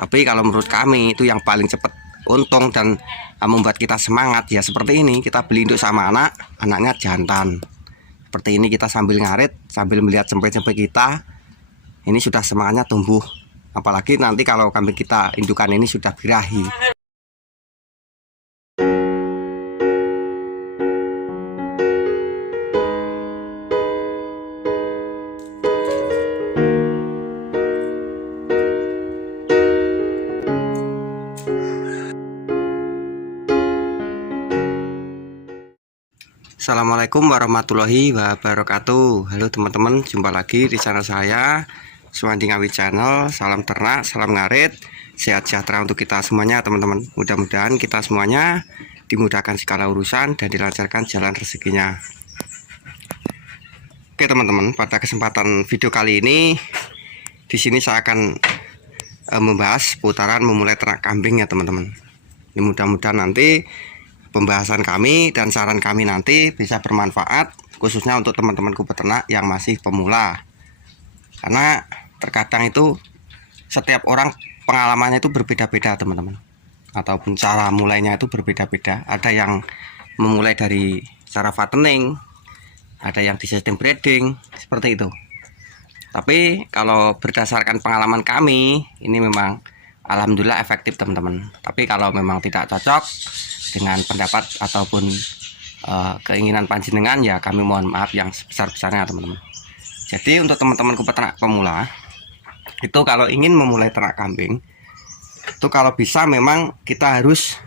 Tapi kalau menurut kami itu yang paling cepat untung dan membuat kita semangat ya seperti ini. Kita beli induk sama anak, anaknya jantan. Seperti ini kita sambil ngarit, sambil melihat cempe-cempe kita. Ini sudah semangatnya tumbuh. Apalagi nanti kalau kambing kita indukan ini sudah birahi. Assalamualaikum warahmatullahi wabarakatuh. Halo teman-teman, jumpa lagi di channel saya, Suwandi Ngawi Channel. Salam ternak, salam ngarit, sehat sejahtera untuk kita semuanya teman-teman. Mudah-mudahan kita semuanya dimudahkan segala urusan dan dilancarkan jalan rezekinya. Oke teman-teman, pada kesempatan video kali ini di sini saya akan membahas putaran memulai ternak kambing ya teman-teman. Ini mudah-mudahan nanti pembahasan kami dan saran kami nanti bisa bermanfaat khususnya untuk teman-temanku peternak yang masih pemula, karena terkadang itu setiap orang pengalamannya itu berbeda-beda teman-teman, ataupun cara mulainya itu berbeda-beda. Ada yang memulai dari cara fattening, ada yang di sistem breeding seperti itu. Tapi kalau berdasarkan pengalaman kami ini memang alhamdulillah efektif teman-teman. Tapi kalau memang tidak cocok dengan pendapat ataupun keinginan panjenengan ya kami mohon maaf yang sebesar-besarnya teman-teman. Jadi untuk teman-temanku peternak pemula itu kalau ingin memulai ternak kambing itu kalau bisa memang kita harus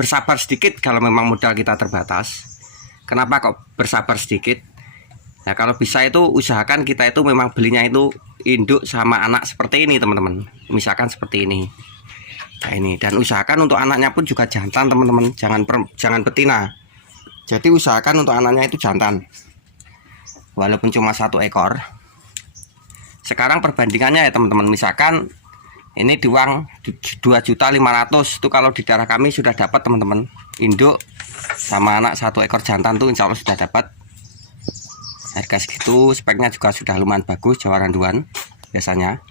bersabar sedikit kalau memang modal kita terbatas. Kenapa kok bersabar sedikit? Nah kalau bisa itu usahakan kita itu memang belinya itu induk sama anak seperti ini teman-teman. Misalkan seperti ini. Nah ini, dan usahakan untuk anaknya pun juga jantan teman-teman, jangan betina. Jadi usahakan untuk anaknya itu jantan, walaupun cuma 1 ekor. Sekarang perbandingannya ya teman-teman, misalkan ini di uang 2.500.000 itu kalau di daerah kami sudah dapat teman-teman, induk sama anak 1 ekor jantan tuh insya Allah sudah dapat. Harga segitu, speknya juga sudah lumayan bagus, Jawaranduan biasanya.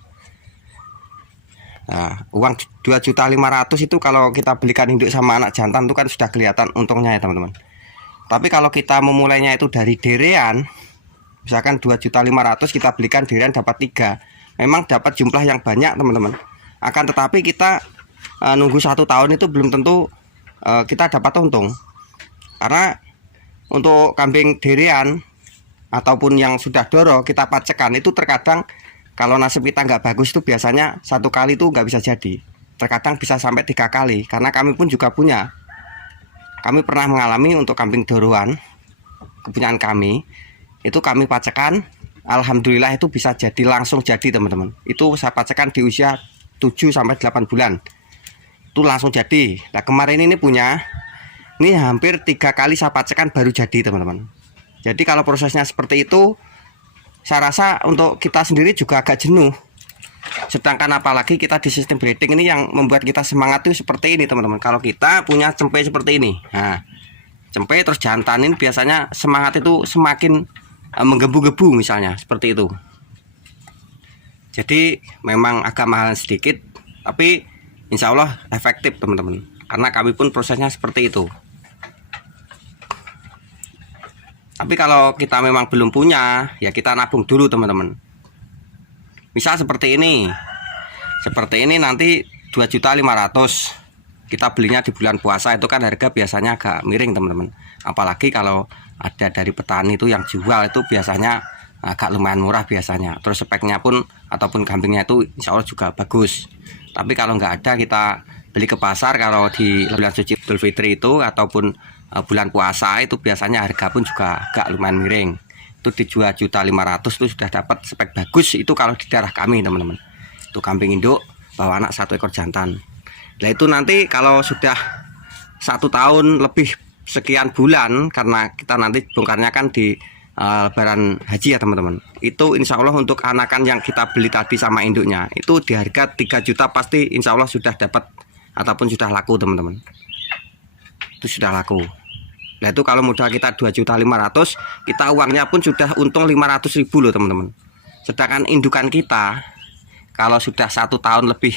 Nah, uang 2.500.000 itu kalau kita belikan induk sama anak jantan itu kan sudah kelihatan untungnya ya teman-teman. Tapi kalau kita memulainya itu dari derean, misalkan 2.500.000 kita belikan derean dapat 3, memang dapat jumlah yang banyak teman-teman. Akan tetapi kita nunggu 1 tahun itu belum tentu kita dapat untung. Karena untuk kambing derean ataupun yang sudah doro kita pacekan itu terkadang kalau nasib kita nggak bagus itu biasanya 1 kali itu nggak bisa jadi. Terkadang bisa sampai 3 kali. Karena kami pun juga punya. Kami pernah mengalami untuk kambing doroan kepunyaan kami. Itu kami pacekan. Alhamdulillah itu bisa jadi langsung jadi teman-teman. Itu saya pacekan di usia 7-8 bulan. Itu langsung jadi. Nah kemarin ini punya. Ini hampir 3 kali saya pacekan baru jadi teman-teman. Jadi kalau prosesnya seperti itu, saya rasa untuk kita sendiri juga agak jenuh. Sedangkan apalagi kita di sistem breeding ini yang membuat kita semangat itu seperti ini teman-teman. Kalau kita punya cempe seperti ini, nah cempe terus jantan ini biasanya semangat itu semakin menggebu-gebu misalnya seperti itu. Jadi memang agak mahal sedikit, tapi insya Allah efektif teman-teman. Karena kami pun prosesnya seperti itu. Tapi kalau kita memang belum punya, ya kita nabung dulu teman-teman. Misal seperti ini. Seperti ini nanti 2.500.000. Kita belinya di bulan puasa itu kan harga biasanya agak miring teman-teman. Apalagi kalau ada dari petani itu yang jual itu biasanya agak lumayan murah biasanya. Terus speknya pun ataupun kambingnya itu insya Allah juga bagus. Tapi kalau nggak ada kita beli ke pasar kalau di bulan suci Idul Fitri itu ataupun bulan puasa itu biasanya harga pun juga agak lumayan miring. Itu dijual 1.500.000 itu sudah dapat spek bagus. Itu kalau di daerah kami teman-teman. Itu kambing induk bawa anak 1 ekor jantan. Nah itu nanti kalau sudah 1 tahun lebih sekian bulan, karena kita nanti bongkarnya kan di lebaran haji ya teman-teman. Itu insya Allah untuk anakan yang kita beli tadi sama induknya itu di harga 3 juta pasti insya Allah sudah dapat ataupun sudah laku teman-teman. Itu sudah laku. Nah itu kalau modal kita 2.500.000, kita uangnya pun sudah untung 500.000 loh teman-teman. Sedangkan indukan kita kalau sudah 1 tahun lebih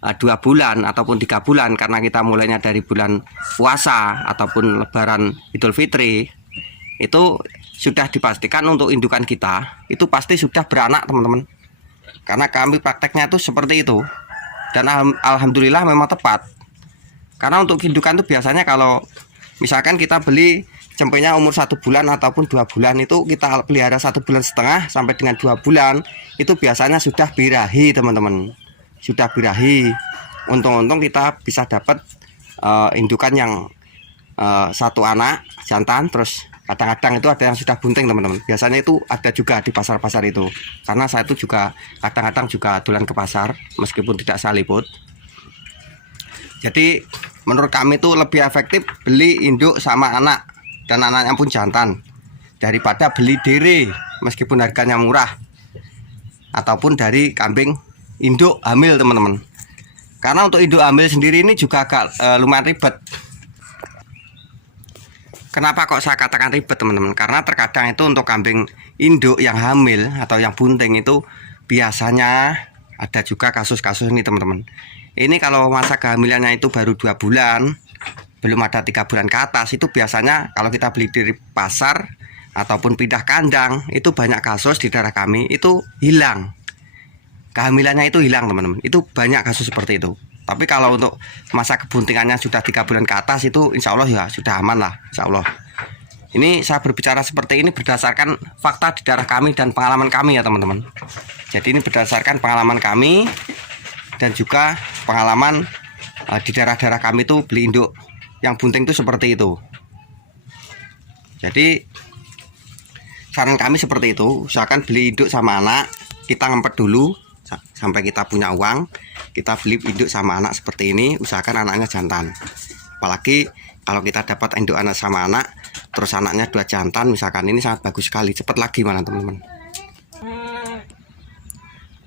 2 bulan ataupun 3 bulan, karena kita mulainya dari bulan puasa ataupun lebaran Idul Fitri, itu sudah dipastikan untuk indukan kita itu pasti sudah beranak teman-teman, karena kami prakteknya itu seperti itu. Dan alhamdulillah memang tepat, karena untuk indukan itu biasanya kalau misalkan kita beli cempenya umur 1 bulan ataupun 2 bulan, itu kita pelihara 1,5 bulan sampai dengan 2 bulan, itu biasanya sudah birahi teman-teman, sudah birahi. Untung-untung kita bisa dapat indukan yang 1 anak jantan, terus kadang-kadang itu ada yang sudah bunting teman-teman. Biasanya itu ada juga di pasar-pasar itu, karena saya itu juga kadang-kadang juga dolan ke pasar meskipun tidak saya liput. Jadi menurut kami itu lebih efektif beli induk sama anak dan anaknya pun jantan daripada beli dere meskipun harganya murah, ataupun dari kambing induk hamil teman-teman. Karena untuk induk hamil sendiri ini juga agak lumayan ribet. Kenapa kok saya katakan ribet teman-teman? Karena terkadang itu untuk kambing induk yang hamil atau yang bunting itu biasanya ada juga kasus-kasus ini teman-teman. Ini kalau masa kehamilannya itu baru 2 bulan, belum ada 3 bulan ke atas, itu biasanya kalau kita beli dari pasar ataupun pindah kandang, itu banyak kasus di daerah kami itu hilang, kehamilannya itu hilang teman-teman. Itu banyak kasus seperti itu. Tapi kalau untuk masa kebuntingannya sudah 3 bulan ke atas, itu insya Allah ya sudah aman lah, insya Allah. Ini saya berbicara seperti ini berdasarkan fakta di daerah kami dan pengalaman kami ya teman-teman. Jadi ini berdasarkan pengalaman kami dan juga pengalaman di daerah-daerah kami itu beli induk yang bunting itu seperti itu. Jadi saran kami seperti itu, usahakan beli induk sama anak, kita ngempet dulu sampai kita punya uang, kita beli induk sama anak seperti ini, usahakan anaknya jantan. Apalagi kalau kita dapat induk anak sama anak, terus anaknya 2 jantan misalkan, ini sangat bagus sekali, cepat lagi malah teman-teman.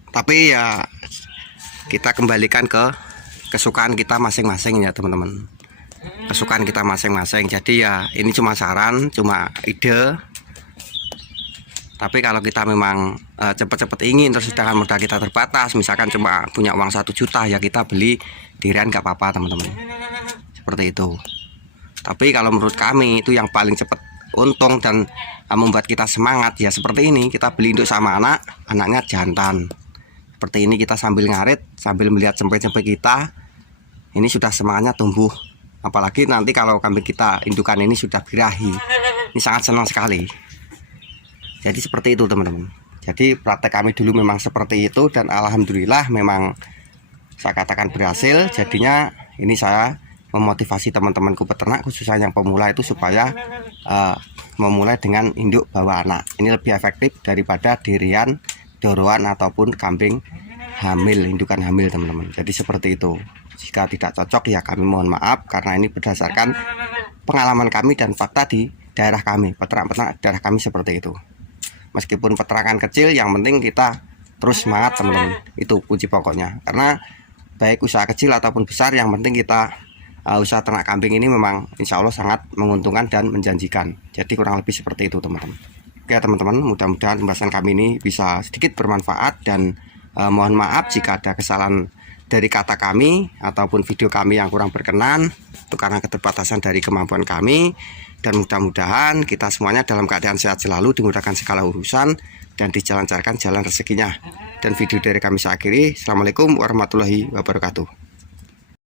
Tapi ya kita kembalikan ke kesukaan kita masing-masing ya teman-teman, kesukaan kita masing-masing. Jadi ya ini cuma saran, cuma ide. Tapi kalau kita memang cepat-cepat ingin, terus sedangkan modal kita terbatas, misalkan cuma punya uang 1 juta, ya kita beli dirian gak apa-apa teman-teman, seperti itu. Tapi kalau menurut kami itu yang paling cepat untung dan membuat kita semangat ya seperti ini, kita beli induk sama anak, anaknya jantan seperti ini, kita sambil ngarit, sambil melihat cempe-cempe kita, ini sudah semangatnya tumbuh. Apalagi nanti kalau kambing kita indukan ini sudah birahi, ini sangat senang sekali. Jadi seperti itu teman-teman. Jadi praktek kami dulu memang seperti itu, dan alhamdulillah memang saya katakan berhasil. Jadinya ini saya memotivasi teman-temanku peternak, khususnya yang pemula itu, supaya memulai dengan induk bawa anak. Ini lebih efektif daripada dirian, doroan ataupun kambing hamil, indukan hamil teman-teman. Jadi seperti itu. Jika tidak cocok ya kami mohon maaf, karena ini berdasarkan pengalaman kami dan fakta di daerah kami, peternak-peternak daerah kami seperti itu. Meskipun peternakan kecil, yang penting kita terus semangat teman-teman, itu kunci pokoknya. Karena baik usaha kecil ataupun besar, yang penting kita usaha ternak kambing ini memang insya Allah sangat menguntungkan dan menjanjikan. Jadi kurang lebih seperti itu teman-teman. Oke teman-teman, mudah-mudahan pembahasan kami ini bisa sedikit bermanfaat, dan mohon maaf jika ada kesalahan dari kata kami ataupun video kami yang kurang berkenan, itu karena keterbatasan dari kemampuan kami. Dan mudah-mudahan kita semuanya dalam keadaan sehat selalu, dimudahkan segala urusan, dan dijalankan jalan rezekinya. Dan video dari kami saya akhiri. Assalamualaikum warahmatullahi wabarakatuh.